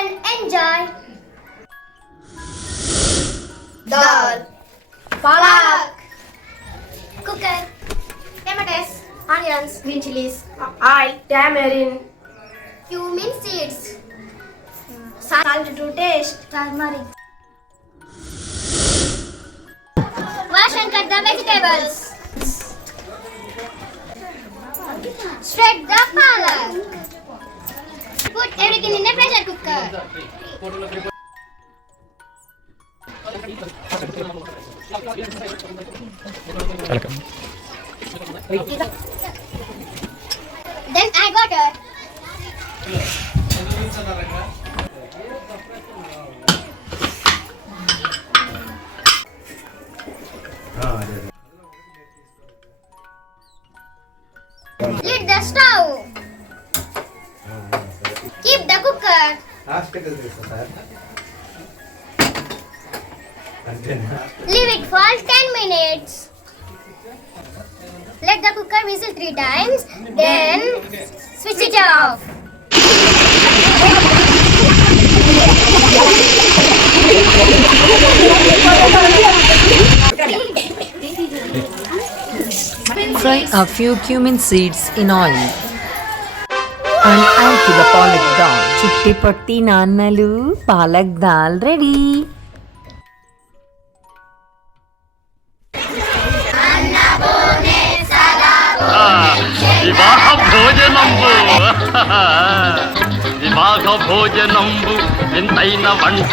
and enjoy. Dal. Palak. Cooker. Tomatoes. Onions. Green chilies. Oil, tamarind, Cumin seeds. salt to taste. Turmeric. Wash and cut the vegetables. Shred the palak. Put everything in a pressure cooker. Then add water. Lid the stove. Keep the cooker. Hospital sir. Leave it for 10 minutes. Let the cooker whistle 3 times. Then switch it off. Fry a few cumin seeds in oil and add to the palak dal. Chitti patti nannalu palak dal ready. వివాహ భోజనంబు వింతైన వంట